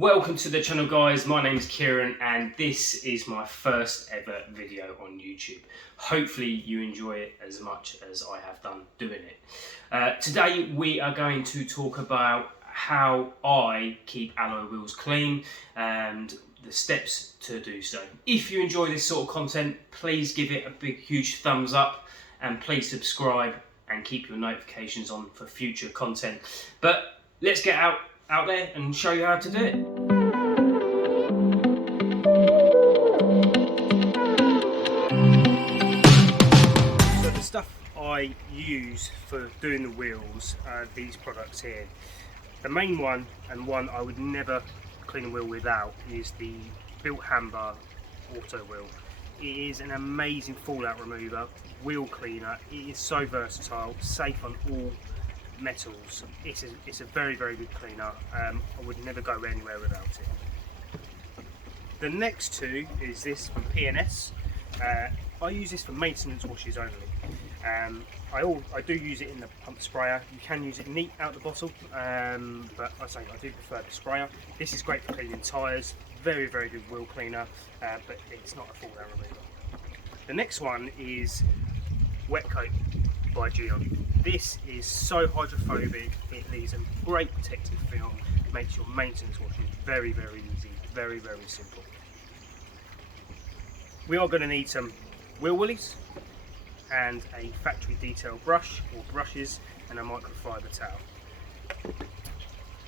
Welcome to the channel, guys. My name is Kieran and this is my first ever video on YouTube. Hopefully you enjoy it as much as I have done doing it. Today we are going to talk about how I keep alloy wheels clean and the steps to do so. If you enjoy this sort of content, please give it a big huge thumbs up and please subscribe and keep your notifications on for future content. But let's get out there and show you how to do it. So the stuff I use for doing the wheels are these products here. The main one, and one I would never clean a wheel without, is the BILT HAMBER auto wheel. It is an amazing fallout remover, wheel cleaner. It is so versatile, safe on all metals. It's a very good cleaner. I would never go anywhere without it. The next two is this from P&S. I use this for maintenance washes only. I do use it in the pump sprayer. You can use it neat out the bottle, but I do prefer the sprayer. This is great for cleaning tyres. Very good wheel cleaner, but it's not a fallout remover. The next one is Wet Coat by Gyeon. This is so hydrophobic, it leaves a great protective film, makes your maintenance washing very easy, very simple. We are going to need some wheel woolies and a factory detail brush or brushes and a microfiber towel.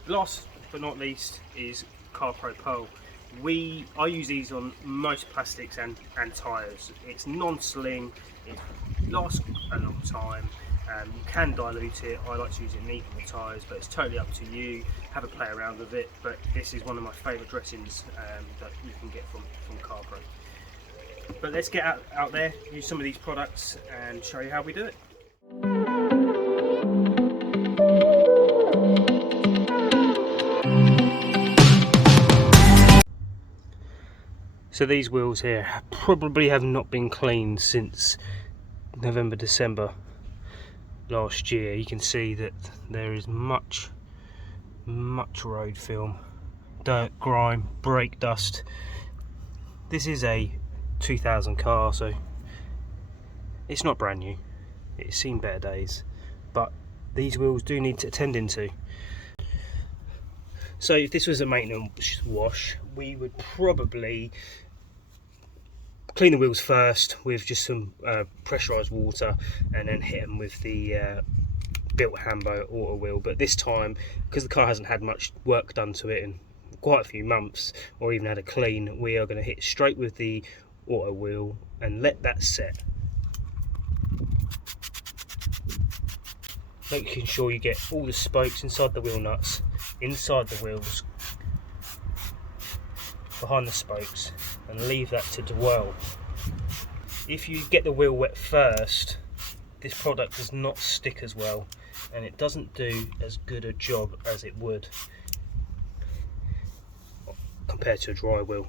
Last but not least is KARCHER PERL. I use these on most plastics and tyres. It's non-sling, it lasts a long time. You can dilute it. I like to use it neat on the tyres, but it's totally up to you. Have a play around with it, but this is one of my favourite dressings that you can get from KARCHER. But let's get out there, use some of these products and show you how we do it. So these wheels here probably have not been cleaned since November, December last year. You can see that there is much road film, dirt, grime, brake dust. This is a 2000 car, so it's not brand new. It's seen better days, but these wheels do need attending to. So if this was a maintenance wash, we would probably clean the wheels first with just some pressurised water and then hit them with the BILT HAMBER auto wheel. But this time, because the car hasn't had much work done to it in quite a few months or even had a clean, we are going to hit straight with the auto wheel and let that set. Making sure you get all the spokes inside the wheel nuts, inside the wheels, behind the spokes, and leave that to dwell. If you get the wheel wet first, this product does not stick as well and it doesn't do as good a job as it would compared to a dry wheel.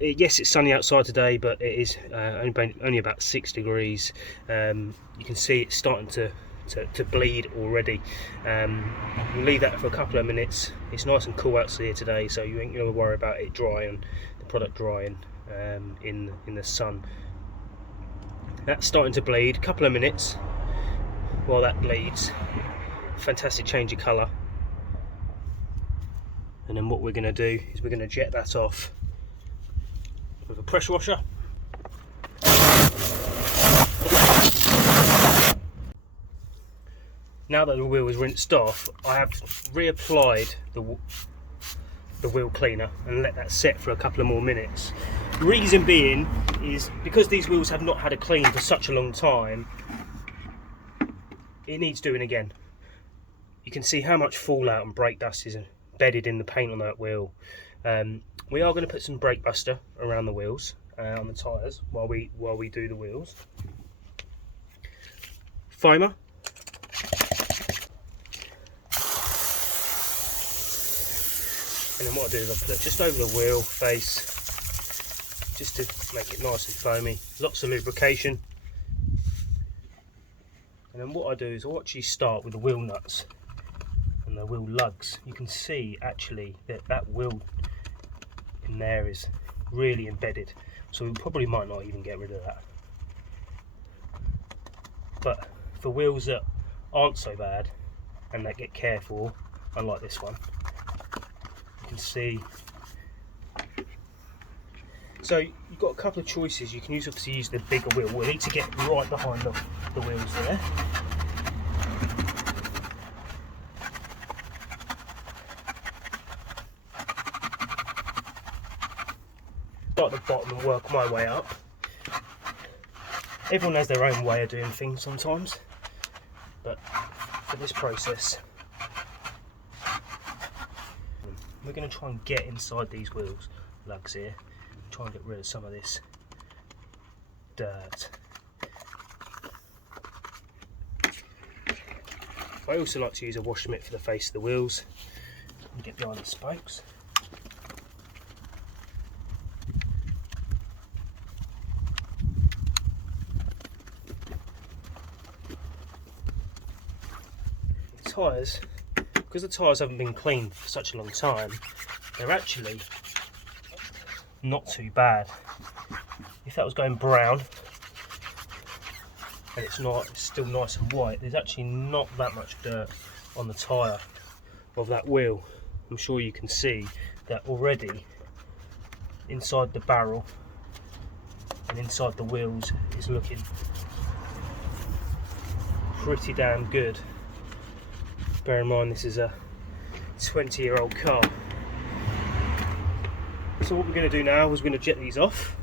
Yes, it's sunny outside today, but it is only about 6 degrees. You can see it's starting to bleed already. We'll leave that for a couple of minutes. It's nice and cool outside here today, so you ain't going to worry about it drying, the product drying in the sun. That's starting to bleed. A couple of minutes while that bleeds. Fantastic change of colour. And then what we're going to do is we're going to jet that off with a pressure washer. Now that the wheel is rinsed off, I have reapplied the wheel cleaner and let that set for a couple of more minutes. The reason being is because these wheels have not had a clean for such a long time, it needs doing again. You can see how much fallout and brake dust is bedded in the paint on that wheel. We are going to put some brake buster around the wheels, on the tyres while we do the wheels. Foamer. And then what I do is I put it just over the wheel face, just to make it nice and foamy. Lots of lubrication. And then what I do is I actually start with the wheel nuts and the wheel lugs. You can see actually that wheel in there is really embedded, so we probably might not even get rid of that. But for wheels that aren't so bad and that get cared for, unlike this one, you can see. So you've got a couple of choices. You can obviously use the bigger wheel. We'll need to get right behind the wheels there. Start at the bottom and work my way up. Everyone has their own way of doing things sometimes, but for this process we're going to try and get inside these wheels lugs here, try and get rid of some of this dirt. I also like to use a wash mitt for the face of the wheels and get behind the spokes. Tyres, because the tyres haven't been cleaned for such a long time, they're actually not too bad. If that was going brown and it's still nice and white, there's actually not that much dirt on the tyre of that wheel. I'm sure you can see that already inside the barrel and inside the wheels is looking pretty damn good. Bear in mind this is a 20-year-old car. So what we're going to do now is we're going to jet these off,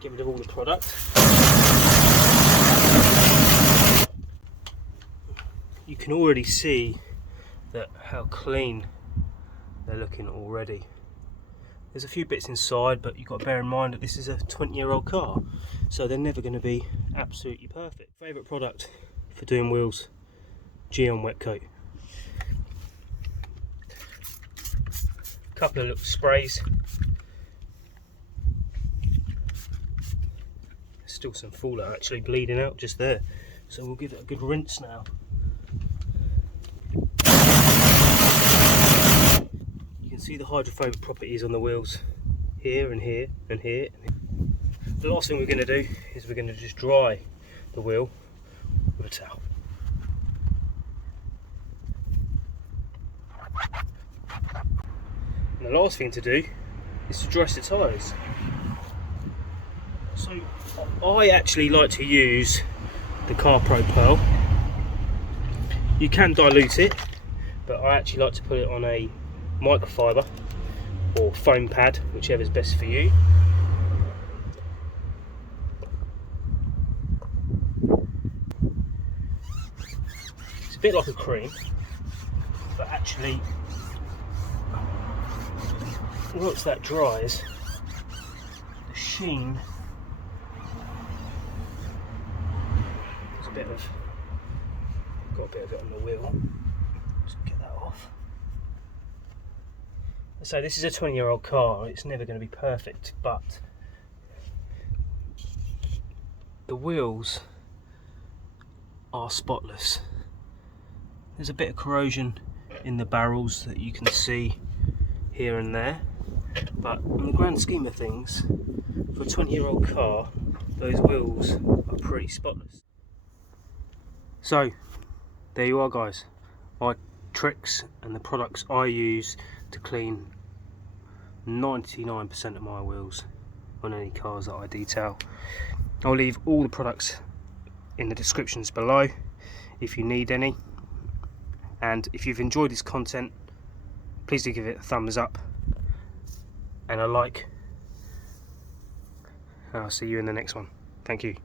get rid of all the product. You can already see that how clean they're looking already. There's a few bits inside, but you've got to bear in mind that this is a 20-year-old car, so they're never going to be absolutely perfect. Favourite product for doing wheels? Gyeon Wet Coat. Couple of little sprays. Still some fallout actually bleeding out just there, so we'll give it a good rinse now. You can see the hydrophobic properties on the wheels here and here and here. The last thing we're going to do is we're going to just dry the wheel with a towel. And the last thing to do is to dress the tyres. So I actually like to use the KARCHER PERL. You can dilute it, but I actually like to put it on a microfiber or foam pad, whichever is best for you. It's a bit like a cream, but actually once that dries, the sheen, there's a bit of, got a bit of it on the wheel, just get that off. So this is a 20-year-old car, it's never going to be perfect, but the wheels are spotless. There's a bit of corrosion in the barrels that you can see here and there, but in the grand scheme of things, for a 20-year-old car, those wheels are pretty spotless. So there you are guys, my tricks and the products I use to clean 99% of my wheels on any cars that I detail. I'll leave all the products in the descriptions below if you need any, and if you've enjoyed this content, please do give it a thumbs up and a like, and I'll see you in the next one. Thank you.